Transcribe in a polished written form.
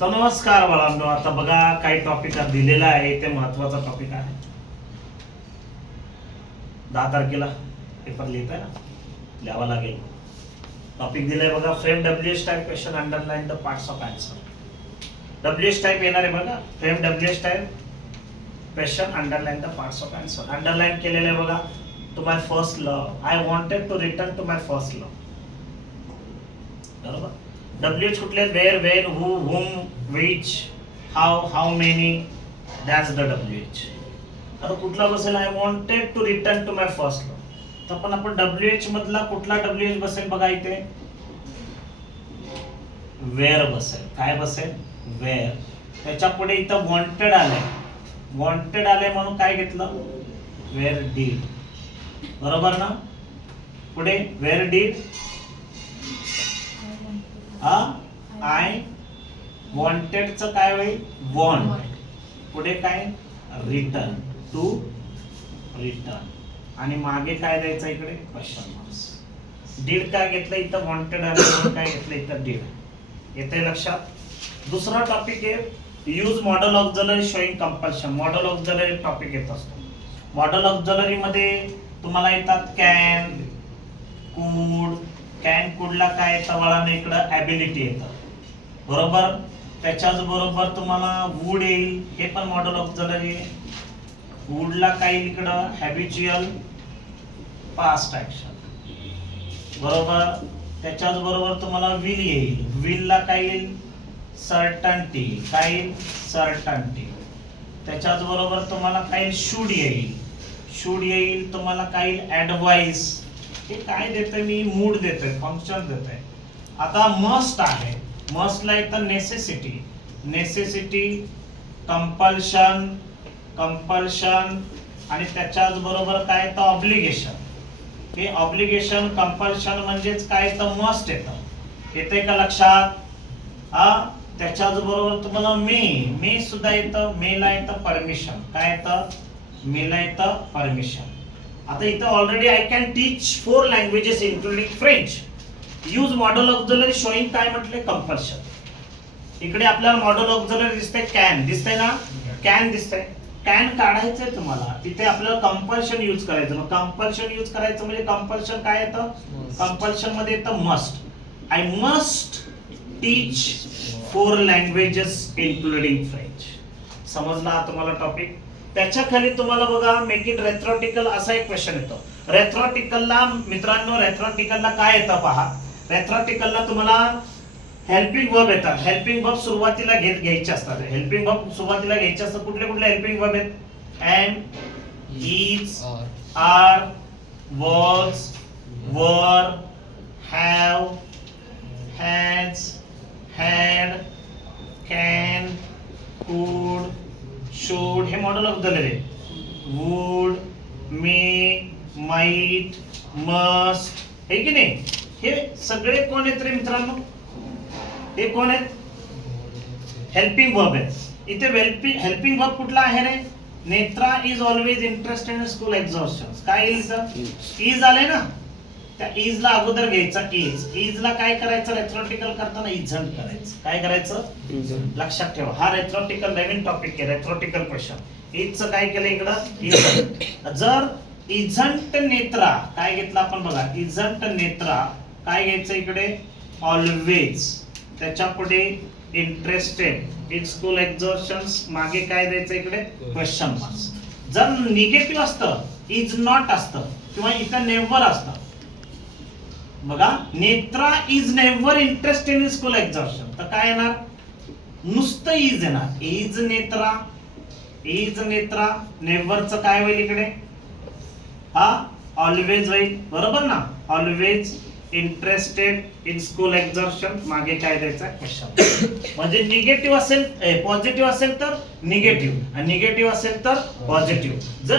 तर नमस्कार बाळांनो, आता बघा काही टॉपिक दिलेला आहे, ते महत्वाचा टॉपिक आहे. 10 तारखेला पेपर लिहिताय ना, लिहावा लागेल. टॉपिक दिलाय बघा, frame WH type question, underline the parts of answer. WH type येणार आहे बघा, frame WH type question, underline the parts of answer. Underline केलेलं आहे बघा, to my first love, I wanted to return to my first love. बरोबर. WH कुठले? Where, when, who, whom, which, how many, that's the WH. आता कुठला बसेल? I wanted to return to my first love. तर पण आपण WH मधला कुठला WH बसेल बघा इथे? वेअर बसेल. काय बसेल? वेअर. त्याच्या पुढे इथं वॉन्टेड आले, वॉन्टेड आले म्हणून काय घेतलं? Where did. बरोबर ना? पुढे वेअर डीड, आय वॉन्टेडचं काय होईल? वॉन्ट. पुढे काय? Return, to return. आणि मागे काय द्यायचं इकडे? Question marks. डीड काय घेतलं इथं? वॉन्टेड आलं, काय घेतलं इथं? डीड. येते लक्षात? दुसरा टॉपिक आहे use model auxiliary showing compulsion. Model auxiliary topic येत असतो. मॉडेल ऑक्झिलरी मध्ये तुम्हाला येतात कॅन, कुड. कॅन कुडला काय येतं बाळांनो? इकडं ॲबिलिटी येतं. बरोबर. त्याच्याच बरोबर तुम्हाला वूड येईल, हे पण मॉडेल ऑक्झिलरी आहे. वूडला काय येईल इकडं? Habitual past action. बरोबर. त्याच्याच बरोबर तुम्हाला विल येईल. विलला काय येईल? सर्टन्टी. काय येईल? सर्टन्टी. त्याच्याच बरोबर तुम्हाला काय येईल? शुड येईल. शुड येईल. तुम्हाला काय येईल? ऍडवाइस. हे काय देतोय मी? मूड देतोय, फंक्शन देतोय. आता मस्ट आहे. मस्टला येतं नेसेसिटी. Necessity, compulsion, compulsion. आणि त्याच्याच बरोबर काय येतं? ऑब्लिगेशन. हे ऑब्लिगेशन, कंपल्शन म्हणजेच काय येतं? मस्ट येतं. येते का लक्षात? त्याच्याच बरोबर तुम्हाला मे सुद्धा येतं. मेला येतं परमिशन. काय येतं? मेला येतं परमिशन. आता इथं already I can teach 4 languages including French. Use model auxiliary showing काय म्हटले? कंपल्शन. इकडे आपल्याला मॉडेल ऑक्झिलरी दिसतंय, कॅन दिसतंय ना? कॅन दिसतंय. कॅन काढायचंय तुम्हाला, तिथे आपल्याला कंपल्शन यूज करायचं. मग कंपल्शन यूज करायचं म्हणजे कंपल्शन काय येतं? कंपल्शन मध्ये येतं must. I must teach 4 languages including French. समजला तुम्हाला टॉपिक? त्याच्या खाली तुम्हाला बघा मेक इट रेथ्रोटिकल असा एक क्वेश्चन येतो. रेथ्रोटिकलला मित्रांनो, रेथ्रोटिकलला काय येतं पहा. रेथ्रोटिकलला तुम्हाला हेल्पिंग वर्ब येतात. हेल्पिंग वर्ब सुरुवातीला घ्यायचे असतात. हेल्पिंग वर्ब सुरुवातीला घ्यायचे असतात. कुठले कुठले हेल्पिंग वर्ब आहेत? एम, इज, आर, वॉज, वर, हॅव, हॅज, हॅड, कॅन, कुड, शुड. हे मॉडेल ऑक्झिलरी आहे. Would, may, might, must. हे की नाही? हे सगळे कोण आहेत रे मित्रांनो? हे कोण आहेत? हेल्पिंग वर्ब आहेत. इथे हेल्पिंग वर्ब कुठला आहे रे? Netra is always interested in school excursions. काय येईल इथं? इज आले ना? त्या इज ला अगोदर घ्यायचा इज. इज ला काय करायचं? रेथ्रोटिकल करताना इझंट करायचं. काय करायचं? लक्षात ठेवा, हा रेथ्रोटिकल नवीन टॉपिक आहे. रेथ्रोटिकल क्वेश्चन. इजचं काय केलं इकडं? इझंट. जर इझंट नेत्रा काय घेतलं आपण बघा. इझंट नेत्रा काय घ्यायचं इकडे? ऑलवेज. त्याच्या पुढे इंटरेस्टेड इन स्कूल एक्झॉर्शन्स. मागे काय द्यायचं इकडे? Question marks. जर निगेटिव्ह असतं, इज नॉट असतं किंवा इथं नेव्हर असतं बघा. Netra is never interested in school excursion, तर काय येणार? नुसतं इज येणार. Is Netra, is Netra. नेव्हरचं काय होईल इकडे? ऑलवेज होईल. बरोबर ना? Always interested in school excursion. मागे काय द्यायचं? क्वेश्चन. म्हणजे निगेटिव्ह असेल, पॉझिटिव्ह असेल तर निगेटिव्ह, आणि निगेटिव्ह असेल तर पॉझिटिव्ह. जर